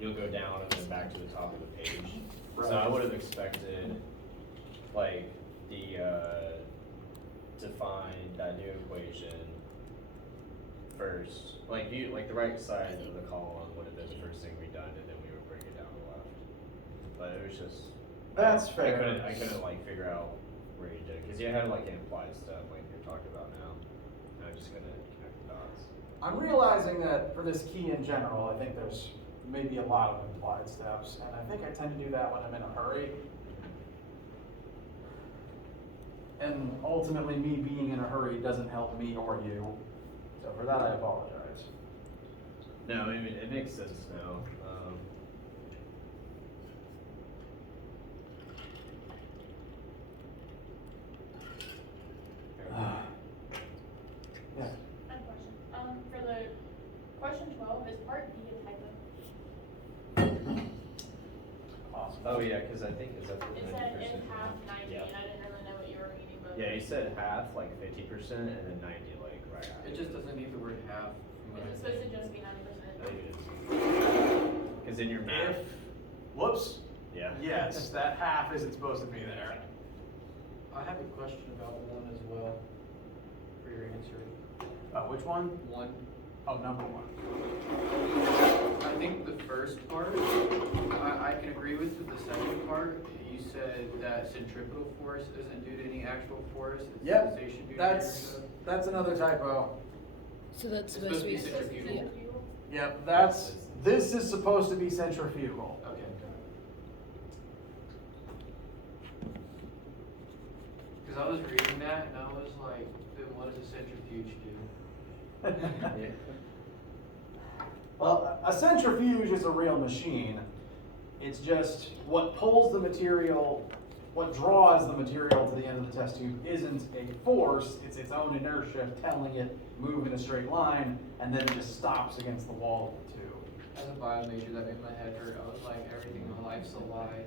you'll go down and then back to the top of the page. Right. So I would have expected, like, to find that new equation first. Like the right side of the column would have been the first thing we done, and then we would bring it down to the left. But it was just. That's fair. I couldn't like figure out where you did, because you had like implied stuff like you're talking about now. I'm just gonna connect the dots. I'm realizing that for this key in general, I think there's maybe a lot of implied steps, and I think I tend to do that when I'm in a hurry. And ultimately, me being in a hurry doesn't help me or you. So for that, I apologize. No, I mean, it makes sense now. Yeah. I have a question. For the question 12, is part B a typo? Awesome. Oh yeah, because I think is that the It 90%? said in half 90, Yeah. and I didn't really know what you were meaning, but. Yeah, you said half, like 50%, and then 90, like right after. It just doesn't need the word half. from what Is I it supposed think. to just be I 90%? think it is. Because in your math, Whoops. yeah. Yes, that half isn't supposed to be there. I have a question about one as well for your answer. Which one? One. Oh, number one. I think the first part, I can agree with. The second part, you said that centripetal force isn't due to any actual force. It's Yep, sensation due to that's inertia. another typo. So that's It's supposed to be. supposed to be centrifugal. Yeah. Yep, this is supposed to be centrifugal. Okay. Because I was reading that and I was like, then what does a centrifuge do? Yeah. Well, a centrifuge is a real machine. It's just what pulls the material, what draws the material to the end of the test tube isn't a force, it's its own inertia telling it move in a straight line, and then it just stops against the wall of the tube. As a bio major, that made my head hurt. I was like, everything in my life's a lie.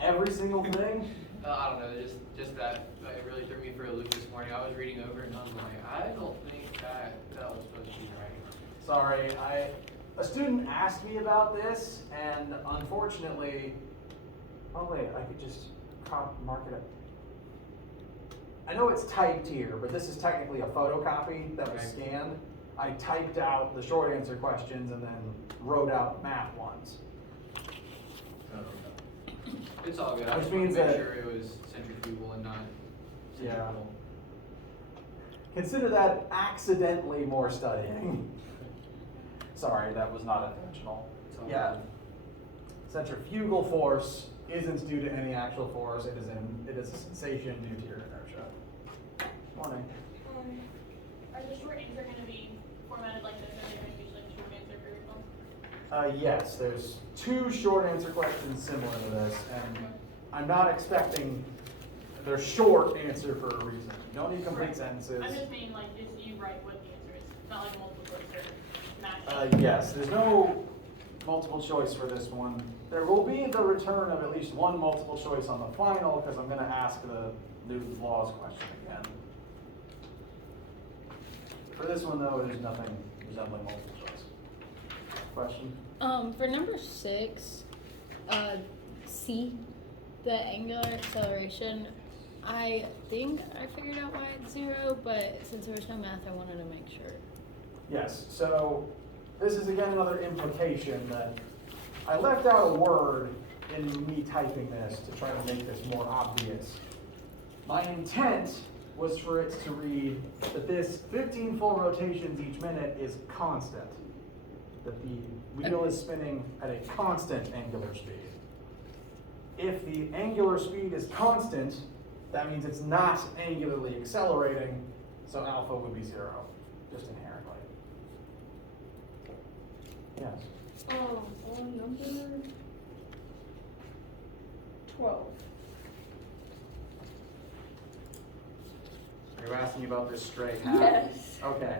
Every single thing? I don't know, just that, it really threw me for a loop this morning. I was reading over it and I was like, I don't think that was supposed to be right. Sorry, a student asked me about this, and unfortunately, oh wait, I could just mark it up. I know it's typed here, but this is technically a photocopy that was Right. scanned. I typed out the short answer questions and then wrote out math ones. It's all good. I Which just wanted means to make that- sure it was centrifugal and not Yeah. centripetal. Consider that accidentally more studying. Sorry, that was not intentional. It's all Yeah. good. Centrifugal force isn't due to any actual force. It is a sensation due to your inertia. Morning. Are the short answer going to be formatted like this, or are they going to be like short answer for yourself? Yes, there's two short answer questions similar to this, and I'm not expecting, they're short answer for a reason. You don't need complete Right. sentences. I'm just meaning like just you write what the answer is, not like multiple choice or match. Yes, there's no multiple choice for this one. There will be the return of at least one multiple choice on the final, because I'm going to ask the Newton's laws question again. For this one, though, there's nothing resembling multiple choice. Question? For number 6, C, the angular acceleration, I think I figured out why it's 0, but since there was no math, I wanted to make sure. Yes, so this is again another implication that I left out a word in me typing this to try to make this more obvious. My intent was for it to read that this 15 full rotations each minute is constant, that the wheel is spinning at a constant angular speed. If the angular speed is constant, that means it's not angularly accelerating, so alpha would be 0, just inherently. Yes. On number 12. Are you asking about this stray half? Yes. Okay.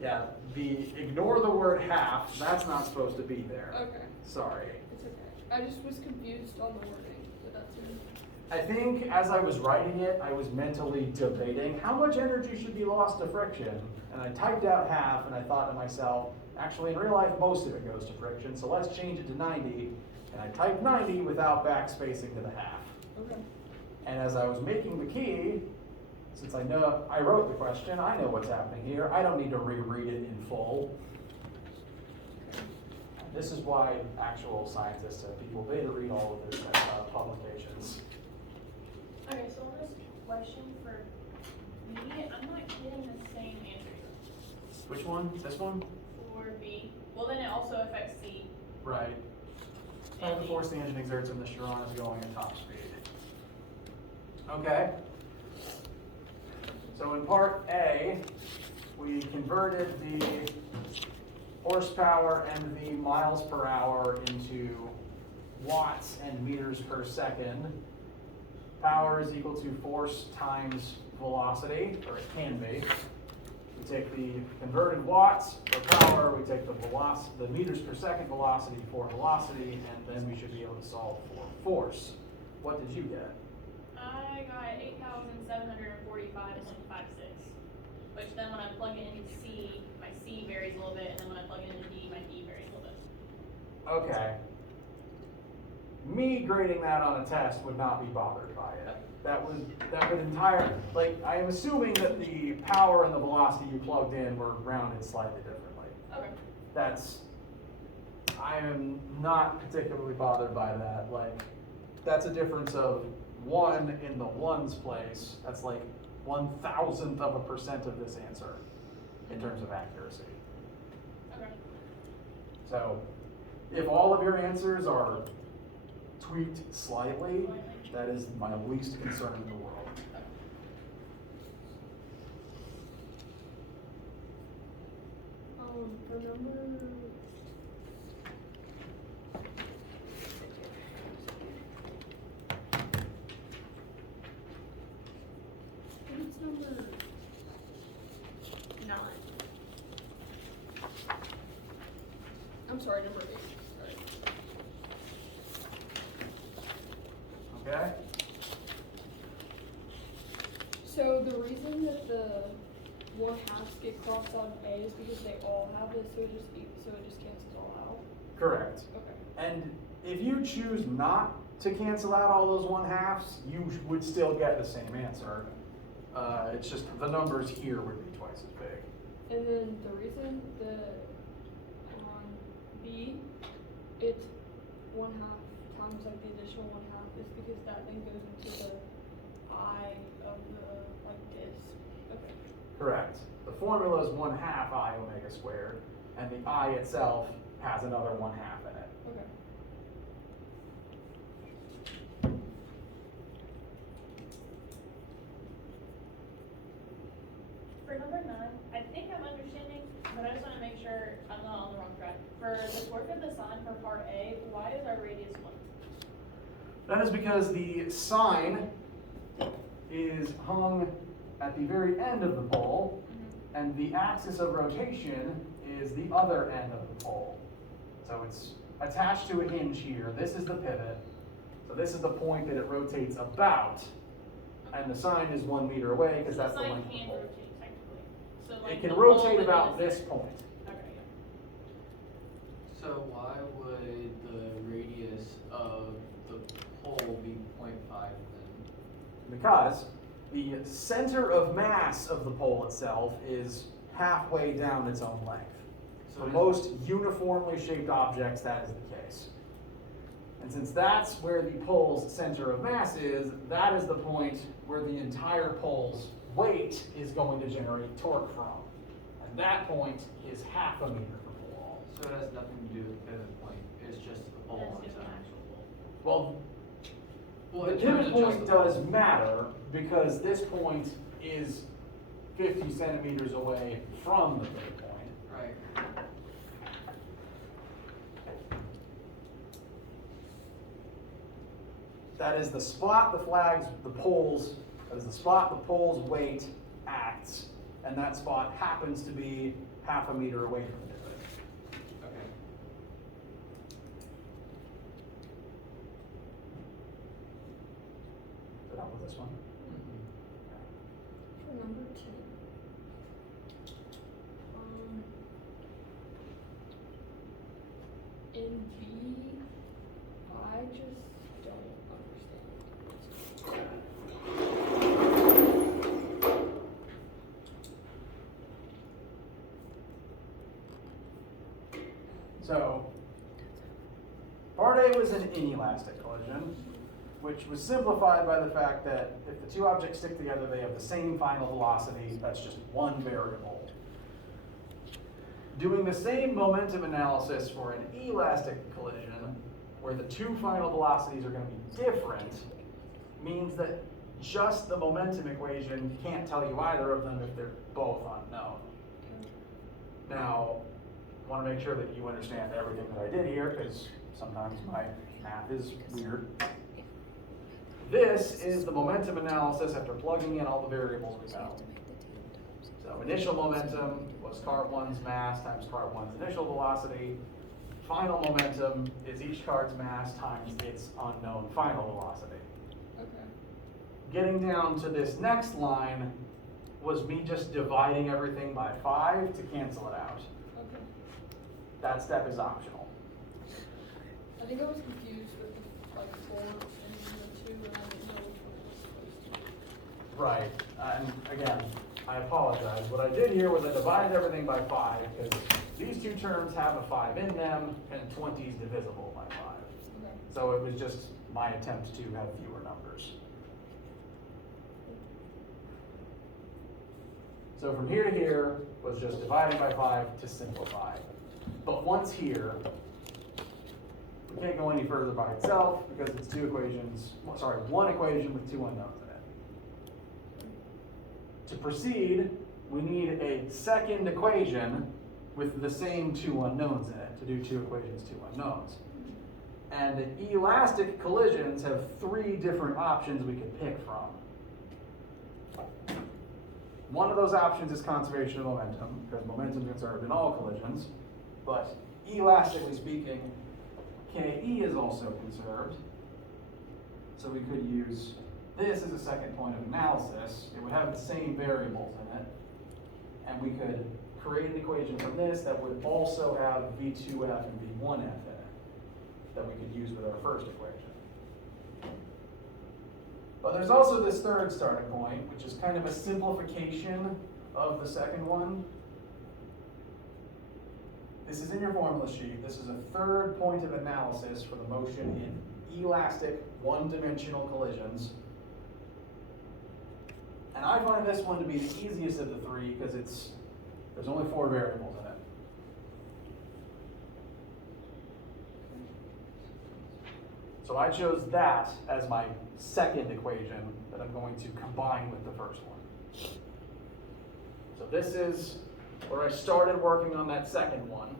Yeah, ignore the word half, that's not supposed to be there. Okay. Sorry. It's okay. I just was confused on the wording, but that's it. I think as I was writing it, I was mentally debating how much energy should be lost to friction. And I typed out half and I thought to myself, actually in real life, most of it goes to friction, so let's change it to 90. And I typed 90 without backspacing to the half. Okay. And as I was making the key, since I know I wrote the question, I know what's happening here. I don't need to reread it in full. This is why actual scientists and people beta read all of this publications. Okay, so on this question for me, I'm not getting the same answer Which one? This one? for B. Well, then it also affects C. Right. And And the D. force the engine exerts and the Chiron is going at top speed. Okay. So in part A, we converted the horsepower and the miles per hour into watts and meters per second. Power is equal to force times velocity, or it can be. We take the converted watts for power, we take the meters per second velocity for velocity, and then we should be able to solve for force. What did you get? I got 8,745.56, which then when I plug it into C, my C varies a little bit, and then when I plug it into D, my D varies a little bit. Okay. Me grading that on a test would not be bothered by it. That would I am assuming that the power and the velocity you plugged in were rounded slightly differently. Okay. I am not particularly bothered by that. Like, that's a difference of 1 in the ones place. That's like 1,000th of a percent of this answer in terms of accuracy. Okay. So, if all of your answers are tweaked slightly, that is my least concern in the world. For number. What's number 9? I'm sorry, number 8. Okay? So the reason that the 1/2s get crossed on A is because they all have this, so it just cancels all out. Correct. Okay. And if you choose not to cancel out all those 1/2s, you would still get the same answer. It's just the numbers here would be twice as big. And then the reason that on B, it's 1/2 times like the additional 1/2 is because that then goes into the I of the disk. Okay. Correct. The formula is 1/2 I omega squared, and the I itself has another 1/2 in it. Okay. For number 9, I think I'm understanding, but I just want to make sure I'm not on the wrong track. For the torque of the sign for part A, why is our radius 1? That is because the sign is hung at the very end of the pole, and the axis of rotation is the other end of the pole. So it's attached to a hinge here. This is the pivot. So this is the point that it rotates about, and the sign is 1 meter away because that's the sign length of the can pole. rotate technically. So It the can pole rotate would about be the this same. point. Okay, yeah. So why would the radius of the pole be 0.5 then? Because the center of mass of the pole itself is halfway down its own length. So For is- most uniformly shaped objects, that is the case. And since that's where the pole's center of mass is, that is the point where the entire pole's weight is going to generate torque from. And that point is 1/2 meter per pole. So it has nothing to do with the pivot point, it's just the pole That's on its just an own. actual pole. Well, Well, the in terms pivot of just point the pole. does matter because this point is 50 centimeters away from the pivot point. Right. That is the spot the spot the pole's weight acts, and that spot happens to be 1/2 meter away from the pivot. Okay. this one. For number 2. In B, I just don't understand. So, part A was an inelastic collision, which was simplified by the fact that if the two objects stick together, they have the same final velocity. That's just one variable. Doing the same momentum analysis for an elastic collision, where the two final velocities are going to be different, means that just the momentum equation can't tell you either of them if they're both unknown. Now, I want to make sure that you understand everything that I did here, because sometimes my math is weird. This is the momentum analysis after plugging in all the variables we know. So initial momentum was cart 1's mass times cart 1's initial velocity. Final momentum is each cart's mass times its unknown final velocity. Okay. Getting down to this next line was me just dividing everything by 5 to cancel it out. Okay. That step is optional. I think I was confused with like 4 and the 2, and I didn't know which one it was supposed to be. Right, and again, I apologize. What I did here was I divided everything by 5 because these two terms have a 5 in them and 20 is divisible by 5. Okay. So it was just my attempt to have fewer numbers. So from here to here was just dividing by 5 to simplify. But once here, we can't go any further by itself because it's one equation with 2 unknowns in it. To proceed, we need a second equation with the same 2 unknowns in it to do 2 equations, 2 unknowns. And elastic collisions have 3 different options we could pick from. One of those options is conservation of momentum, because momentum is conserved in all collisions. But elastically speaking, KE is also conserved. So we could use this as a second point of analysis. It would have the same variables in it. And we could create an equation from this that would also have V2F and V1F in it that we could use with our first equation. But there's also this third starting point, which is kind of a simplification of the second one. This is in your formula sheet. This is a third point of analysis for the motion in elastic one-dimensional collisions. And I find this one to be the easiest of the 3 because there's only 4 variables in it. So I chose that as my second equation that I'm going to combine with the first one. So this is where I started working on that second one.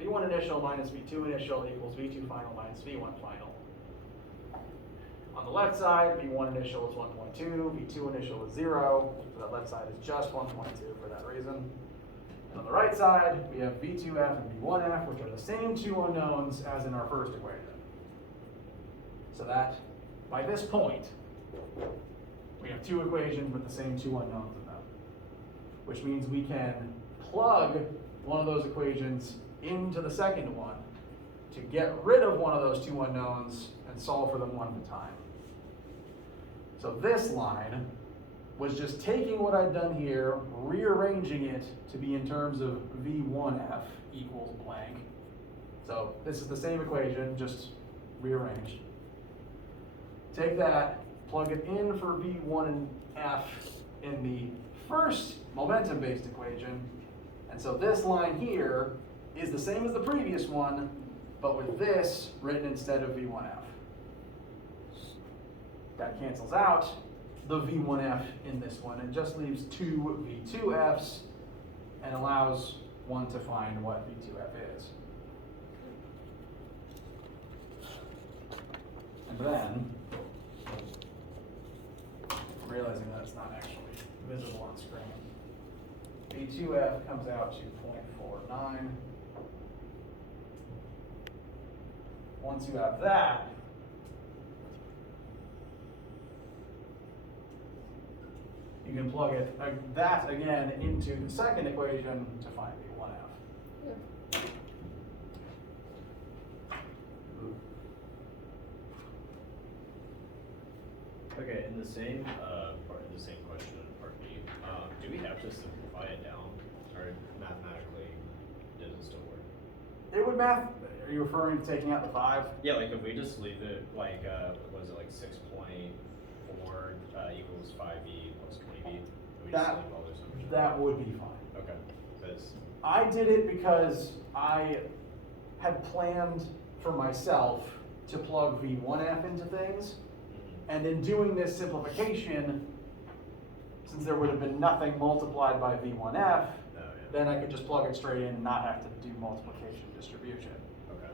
V1 initial minus V2 initial equals V2 final minus V1 final. On the left side, V1 initial is 1.2, V2 initial is 0. So that left side is just 1.2 for that reason. And on the right side, we have V2F and V1F, which are the same 2 unknowns as in our first equation. So that, by this point, we have 2 equations with the same 2 unknowns in them, which means we can plug one of those equations into the second one to get rid of one of those 2 unknowns and solve for them one at a time. So this line was just taking what I'd done here, rearranging it to be in terms of V1F equals blank. So this is the same equation, just rearranged. Take that, plug it in for V1 and F in the first momentum-based equation. And so this line here is the same as the previous one, but with this written instead of V1F. That cancels out the V1F in this one and just leaves 2 V2Fs and allows one to find what V2F is. And then, realizing that it's not actually visible on screen, V2F comes out to 0.49. Once you have that, you can plug it, that again into the second equation to find V1F. Yeah. Okay, in the same, part, the same question in part B, do we have to simplify it down, or mathematically, does it still work? It would math, are you referring to taking out the 5? Yeah, like if we just leave it like, what was it, like 6.4 equals 5e plus 20b? We just That- leave all those numbers? That would be fine. Okay, that's, I did it because I had planned for myself to plug V1F into things. And in doing this simplification, since there would have been nothing multiplied by V1F, oh, yeah, then I could just plug it straight in and not have to do multiplication distribution. okay.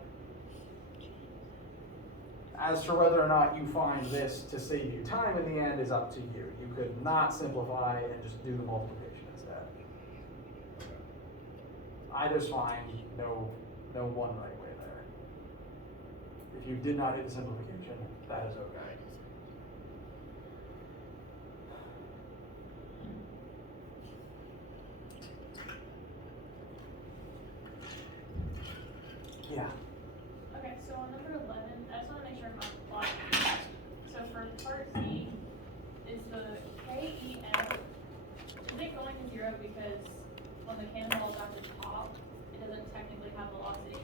As for whether or not you find this to save you time in the end is up to you. You could not simplify and just do the multiplication instead. I just find no one right way there. If you did not hit the simplification, that is okay. Yeah. Okay, so on number 11, I just wanna make sure I'm not plotting. So for part C, is the KEF, is it going to 0 because when the cannonball is at the top, it doesn't technically have velocity?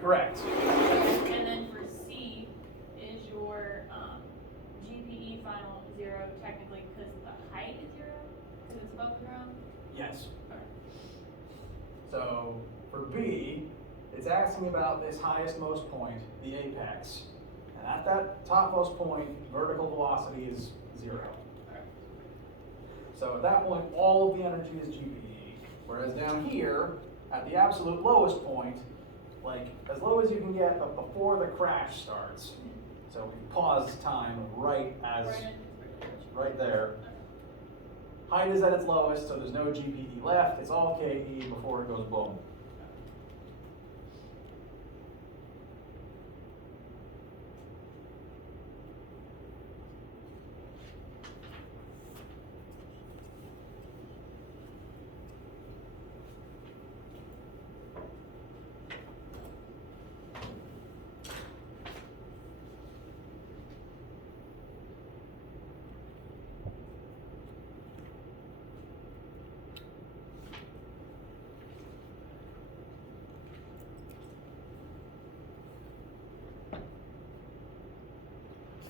Correct. And then for C, is your, GPE final 0 technically because the height is 0? Because it's above the ground? Yes. Okay. So for B, it's asking about this highest most point, the apex. And at that topmost point, vertical velocity is 0. So at that point, all of the energy is GPE. Whereas down here, at the absolute lowest point, like as low as you can get, but before the crash starts. So we pause time right as, Right in- right there. Height is at its lowest, so there's no GPE left. It's all KE before it goes boom.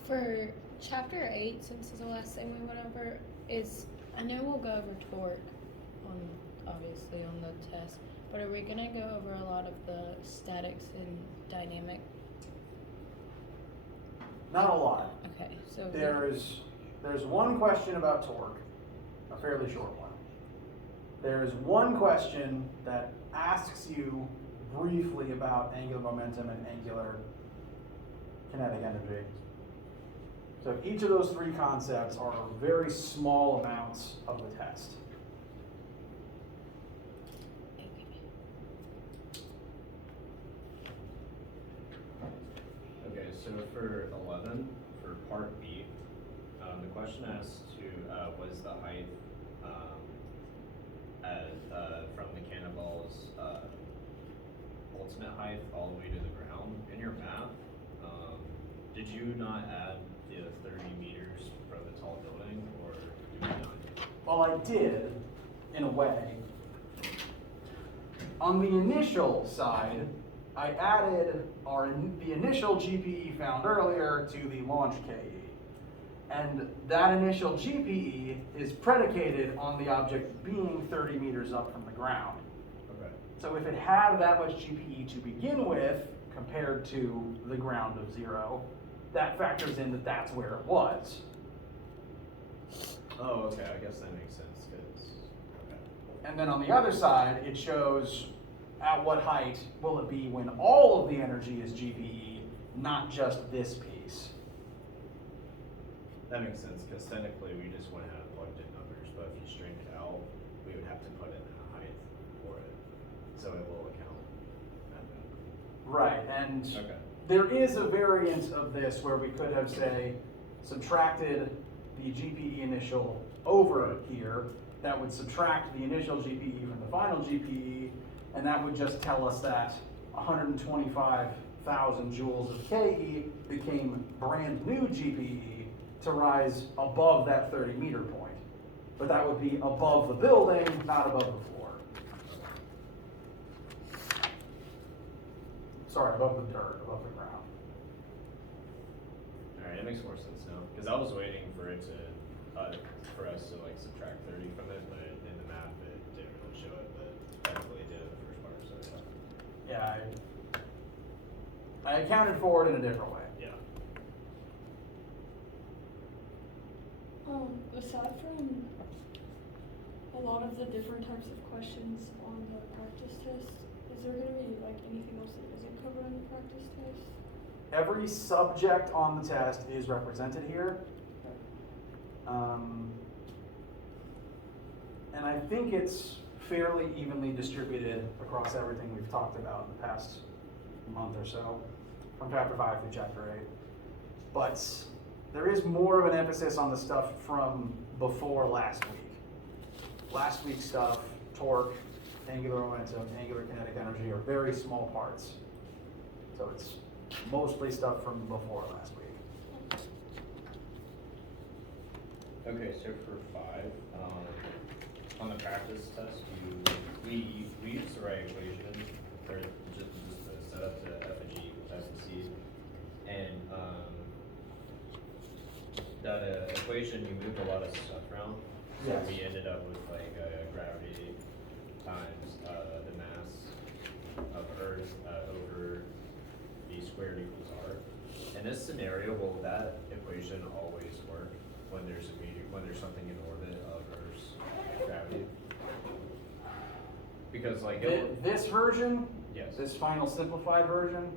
For chapter 8, since it's the last thing we went over, is I know we'll go over torque on obviously on the test, but are we gonna go over a lot of the statics and dynamic? Not a lot. Okay, so There's one question about torque, a fairly short one. There's one question that asks you briefly about angular momentum and angular kinetic energy. So each of those three concepts are very small amounts of the test. Okay, so for 11, for part B, the question asks was the height from the cannonball's ultimate height all the way to the ground. In your math, did you not add the 30 meters from the tall building, or did you not? Well, I did, in a way. On the initial side, I added the initial GPE found earlier to the launch KE. And that initial GPE is predicated on the object being 30 meters up from the ground. Okay. So if it had that much GPE to begin with, compared to the ground of 0, that factors in that that's where it was. Oh, okay, I guess that makes sense, because, okay. And then on the other side, it shows at what height will it be when all of the energy is GPE, not just this piece. That makes sense, because technically we just went ahead and plugged in numbers, but if you string it out, we would have to put in a height for it. So it will account mathematically. Right, and Okay. there is a variant of this where we could have, say, subtracted the GPE initial over here, that would subtract the initial GPE from the final GPE, and that would just tell us that 125,000 joules of KE became brand new GPE to rise above that 30-meter point. But that would be above the building, not above the floor. Sorry, above the dirt, above the ground. Alright, it makes more sense now, because I was waiting for it to, for us to like subtract 30 from it, but in the math it didn't really show it, but technically it did in the first part, so yeah. Yeah, I accounted for it in a different way. Yeah. Aside from a lot of the different types of questions on the practice test, is there gonna be like anything else that isn't covered on the practice test? Every subject on the test is represented here. And I think it's fairly evenly distributed across everything we've talked about in the past month or so, from chapter 5 through chapter 8. But there is more of an emphasis on the stuff from before last week. Last week's stuff, torque, angular momentum, angular kinetic energy are very small parts. So it's mostly stuff from before last week. Okay, so for 5, on the practice test, we use the right equation, or just the setup to F and G, which has the C, and that equation, you moved a lot of stuff around. So Yes. we ended up with like gravity times the mass of Earth over v squared equals r. In this scenario, will that equation always work when there's something in orbit of Earth's gravity? Because like This version, yes. this final simplified version,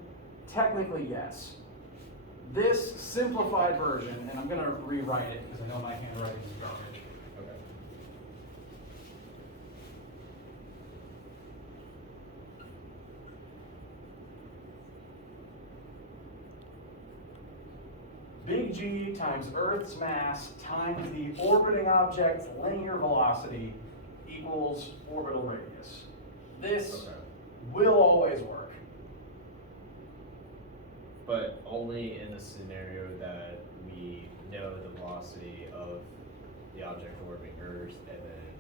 technically yes. This simplified version, and I'm gonna rewrite it because I know my handwriting is garbage. Okay. Big G times Earth's mass times the orbiting object's linear velocity equals orbital radius. This Okay. will always work. But only in the scenario that we know the velocity of the object orbiting Earth, and then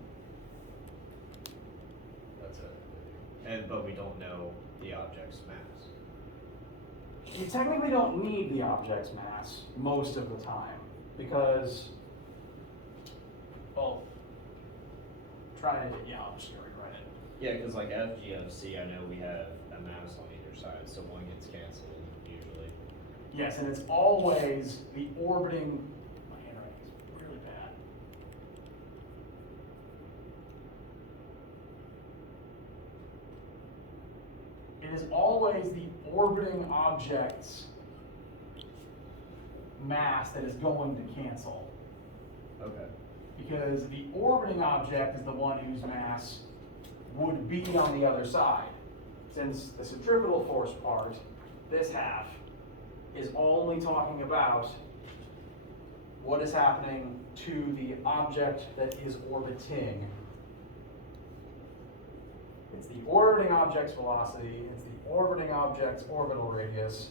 that's it. But we don't know the object's mass. You technically don't need the object's mass most of the time because, well, I'll just rewrite it. Yeah, because like F, G, and C, I know we have a mass on either side, so one gets canceled usually. Yes, and it's always the orbiting, my handwriting is really bad. It is always the orbiting object's mass that is going to cancel. Okay. Because the orbiting object is the one whose mass would be on the other side. Since the centripetal force part, this half, is only talking about what is happening to the object that is orbiting. It's the orbiting object's velocity, it's the orbiting object's orbital radius.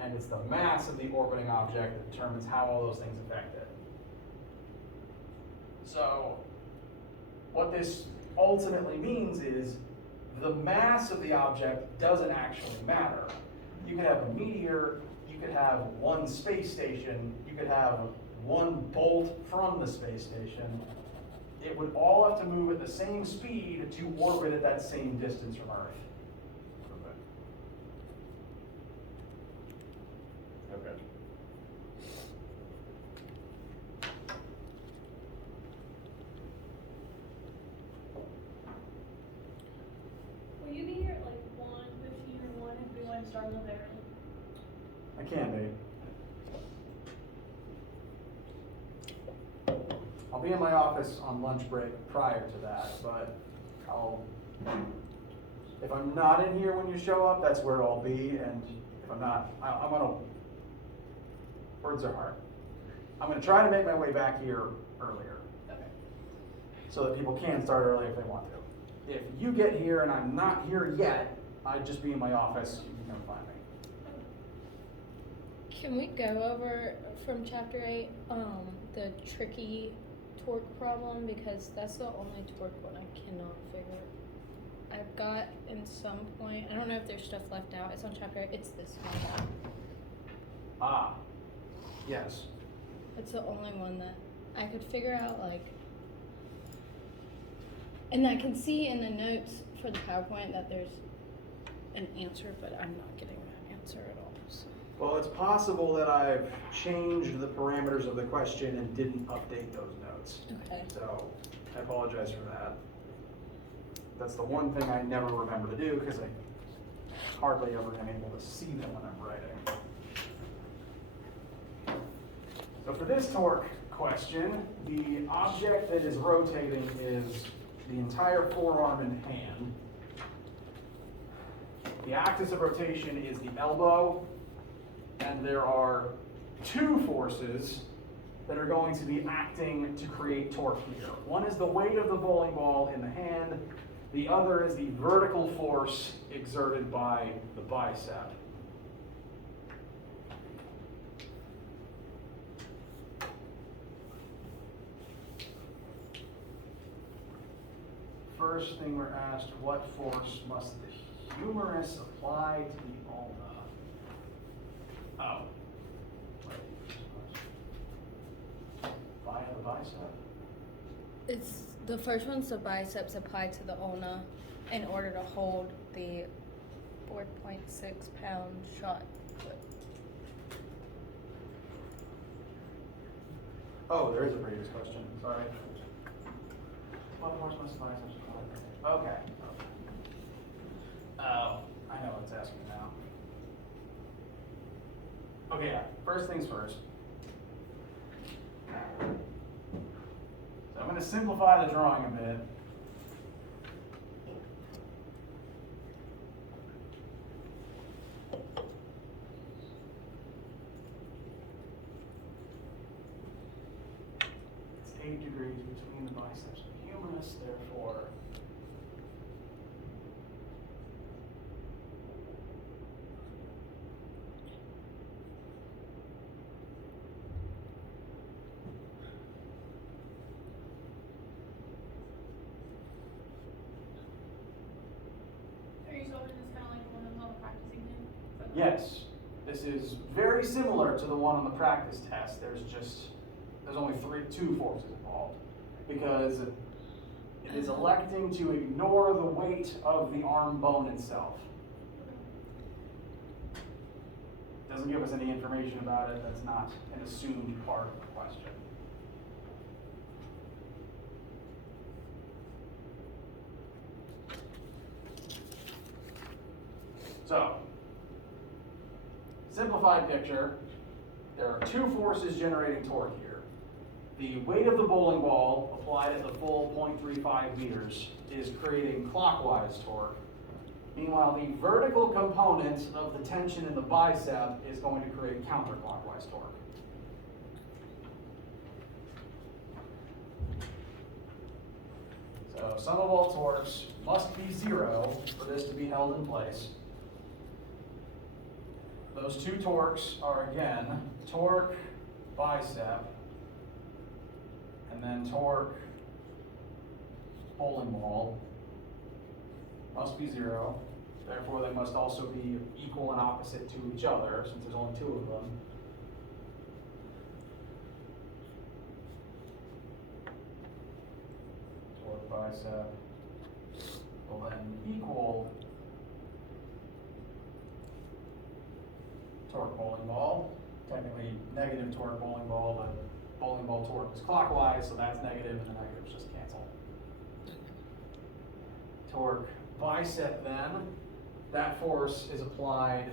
And it's the mass of the orbiting object that determines how all those things affect it. So, what this ultimately means is the mass of the object doesn't actually matter. You could have a meteor, you could have one space station, you could have one bolt from the space station. It would all have to move at the same speed to orbit at that same distance from Earth. Okay. Okay. Will you be here at like 1:15 or 1 if we want to start a little bit early? I can be. I'll be in my office on lunch break prior to that, but if I'm not in here when you show up, that's where I'll be, and if I'm not, I'm gonna Words are hard. I'm gonna try to make my way back here earlier, Okay. so that people can start early if they want to. If you get here and I'm not here yet, I'd just be in my office, you can come find me. Can we go over from chapter 8, the tricky torque problem, because that's the only torque one I cannot figure. I've got in some point, I don't know if there's stuff left out, it's on chapter 8, it's this one. Ah, yes. It's the only one that I could figure out, like, and I can see in the notes for the PowerPoint that there's an answer, but I'm not getting that answer at all, so. Well, it's possible that I've changed the parameters of the question and didn't update those notes. Okay. So, I apologize for that. That's the one thing I never remember to do, because I hardly ever am able to see them when I'm writing. So for this torque question, the object that is rotating is the entire forearm and hand. The axis of rotation is the elbow, and there are two forces that are going to be acting to create torque here. One is the weight of the bowling ball in the hand, the other is the vertical force exerted by the bicep. First thing we're asked, what force must the humerus apply to the ulna? Oh. Via the bicep? It's, the first one's the biceps applied to the ulna in order to hold the 4.6 pound shot put. Oh, there is a previous question, sorry. What force must the biceps apply? Okay. Oh, I know what it's asking now. Okay, yeah, first things first. So I'm going to simplify the drawing a bit. It's 8 degrees between the biceps and the humerus, therefore Are you solving this kind of like the one that was on the practice exam? yes, this is very similar to the one on the practice test. There's only two forces involved, because it is electing to ignore the weight of the arm bone itself. Doesn't give us any information about it. That's not an assumed part of the question. So, simplified picture, there are two forces generating torque here. The weight of the bowling ball applied at the full 0.35 meters is creating clockwise torque. Meanwhile, the vertical component of the tension in the bicep is going to create counterclockwise torque. So sum of all torques must be 0 for this to be held in place. Those two torques are, again, torque bicep, and then torque bowling ball. Must be 0. Therefore, they must also be equal and opposite to each other, since there's only two of them. Torque bicep will then equal torque bowling ball. Technically negative torque bowling ball, but bowling ball torque is clockwise, so that's negative, and the negatives just cancel. Torque bicep then, that force is applied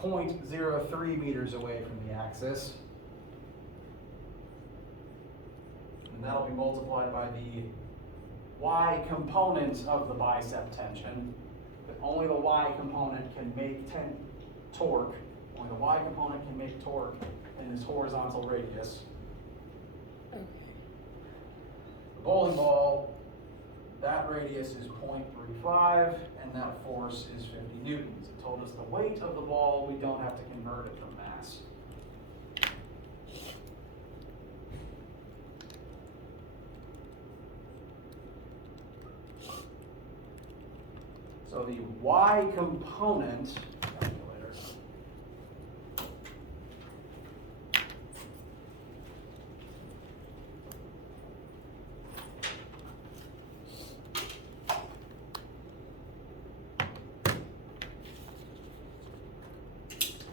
0.03 meters away from the axis. And that'll be multiplied by the y component of the bicep tension. But only the y component can make torque. Only the y component can make torque in this horizontal radius. Okay. The bowling ball, that radius is 0.35, and that force is 50 newtons. It told us the weight of the ball, we don't have to convert it from mass. So the y component, calculator,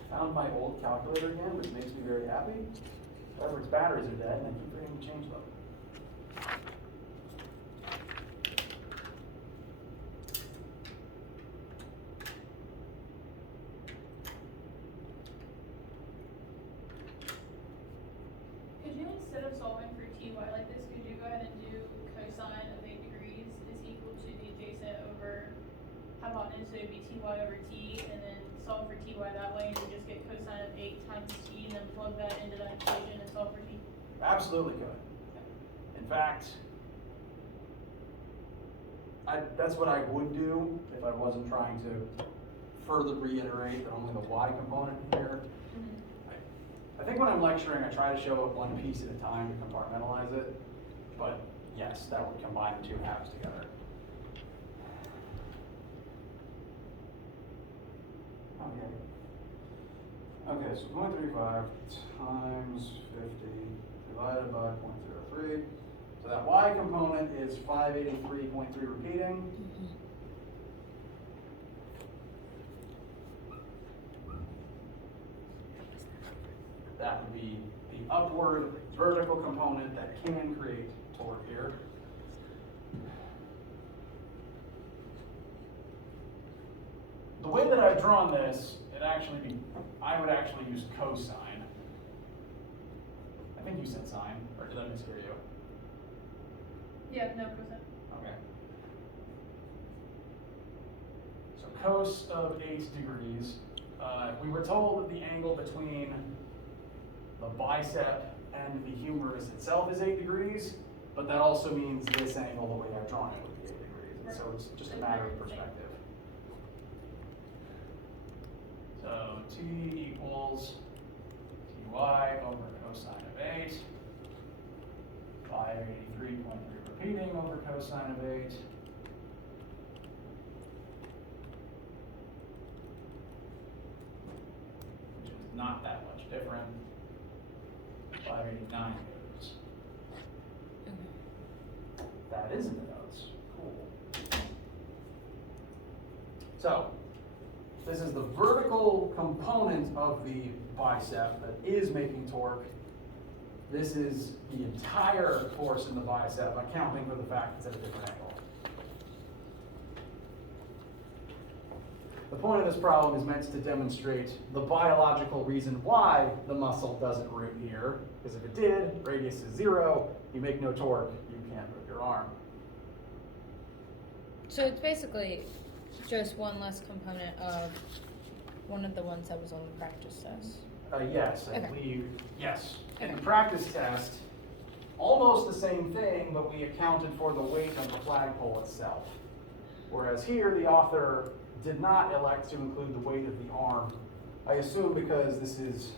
found my old calculator again, which makes me very happy. However, its batteries are dead and I keep forgetting to change them. Could you, instead of solving for ty like this, could you go ahead and do cosine of 8 degrees is equal to the adjacent over hypotenuse, so it'd be ty over t, and then solve for ty that way, and you just get cosine of 8 times t, and then plug that into that equation and solve for t? Absolutely could. In fact, that's what I would do if I wasn't trying to further reiterate that only the y component here. I think when I'm lecturing, I try to show it one piece at a time to compartmentalize it, but yes, that would combine the two halves together. Okay, so 0.35 times 50 divided by 0.03. So that y component is 583.3 repeating. That would be the upward vertical component that can create torque here. The way that I've drawn this, I would actually use cosine. I think you said sine, or did I mishear you? Yeah, no cosine. Okay. So cos of 8 degrees. We were told that the angle between the bicep and the humerus itself is 8 degrees, but that also means this angle, the way I've drawn it, would be 8 degrees. And so it's just a matter of perspective. So t equals ty over cosine of 8, 583.3 repeating over cosine of 8. Which is not that much different. 589 newtons. That is in the notes. Cool. So, this is the vertical component of the bicep that is making torque. This is the entire force in the bicep, accounting for the fact it's at a different angle. The point of this problem is meant to demonstrate the biological reason why the muscle doesn't root here, because if it did, radius is 0, you make no torque, you can't move your arm. So it's basically just one less component of one of the ones that was on the practice test. Yes, I Okay. believe, yes. In the Okay. practice test, almost the same thing, but we accounted for the weight of the flagpole itself. Whereas here, the author did not elect to include the weight of the arm. I assume because this is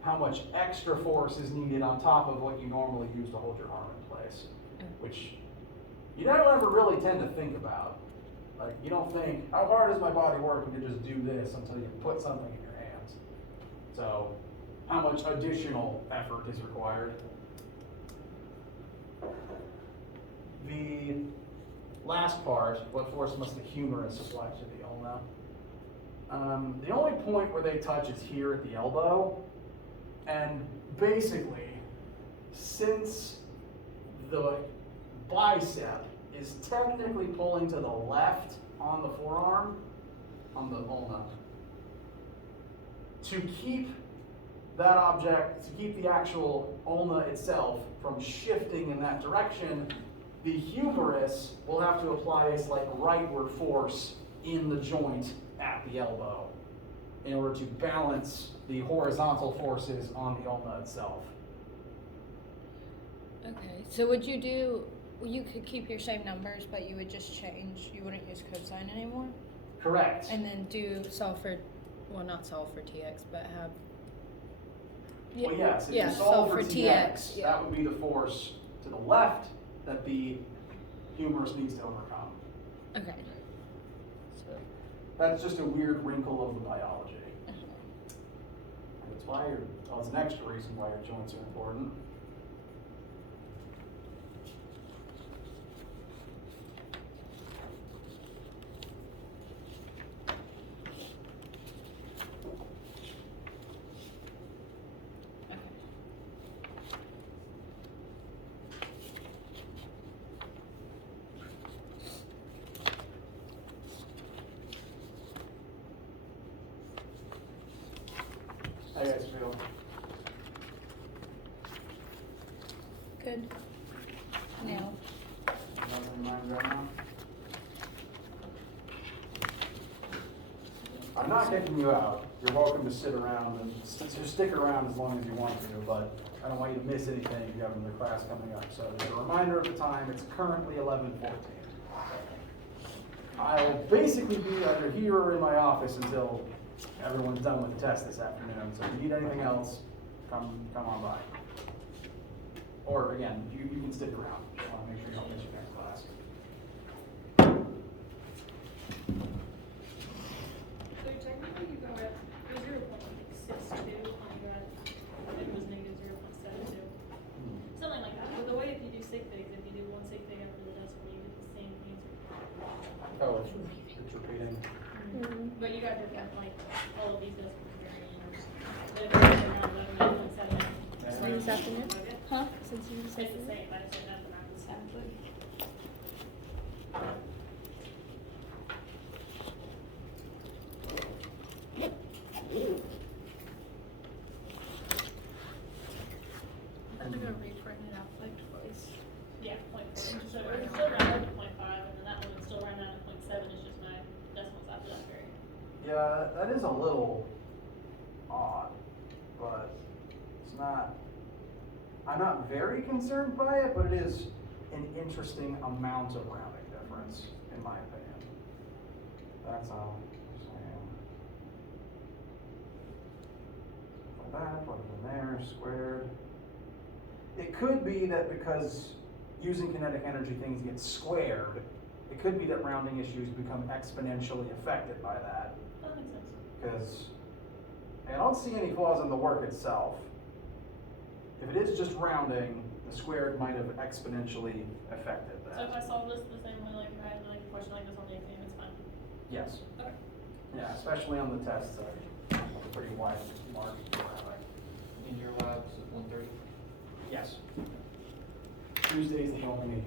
how much extra force is needed on top of what you normally use to hold your arm in place, which you don't ever really tend to think about. Like, you don't think, how hard is my body working to just do this until you put something in your hands. So, how much additional effort is required? The last part, what force must the humerus apply to the ulna? The only point where they touch is here at the elbow. And basically, since the bicep is technically pulling to the left on the forearm, on the ulna, to keep that object, to keep the actual ulna itself from shifting in that direction, the humerus will have to apply a slight rightward force in the joint at the elbow. in order to balance the horizontal forces on the ulna itself. Okay, so would you do, you could keep your same numbers, but you would just change, you wouldn't use cosine anymore? Correct. And then solve for TX, but have. Well, yes, if yeah, you solve for TX, TX, yeah. that would be the force to the left that the humerus needs to overcome. Okay. So, That's just a weird wrinkle of the biology. uh-huh. And it's why it's an extra reason why your joints are important. How you guys feel? Good. Now. Nothing in mind right now? I'm not kicking you out. You're welcome to sit around and stick around as long as you want to, but I don't want you to miss anything if you have another class coming up. So as a reminder of the time, it's currently 11:14. I'll basically be either here or in my office until everyone's done with the test this afternoon. So if you need anything else, come on by. Or again, you can stick around. Just want to make sure you don't miss your next class. So technically you go at 0.62 when you go at, I think it was -0.72. Something like that. But the way if you do sig figs, if you do one sig fig after the decimal, you get the same answer. Oh, it's repeating. But you gotta look at like all of these decimals variants. They're around 11.7. So this afternoon? Huh? Since you It's said the same, but it's another round. Exactly. I had to go reprint it out like twice. Yeah, 0.4. So it's still round to 0.5, and then that one would still round down to 0.7. It's just 9 decimals after that variant. Yeah, that is a little odd, but it's not, I'm not very concerned by it, but it is an interesting amount of rounding difference, in my opinion. That's all I'm saying. Like that, plug it in there, squared. It could be that because using kinetic energy things get squared, it could be that rounding issues become exponentially affected by that. That makes sense. Because I don't see any flaws in the work itself. If it is just rounding, the squared might have exponentially affected So that. if I solve this the same way, like if I had like a question like this on the exam, it's fine. Yes. Okay. Yeah, especially on the tests that are pretty wide mark. In your labs at 1:30. Yes. Tuesday's the only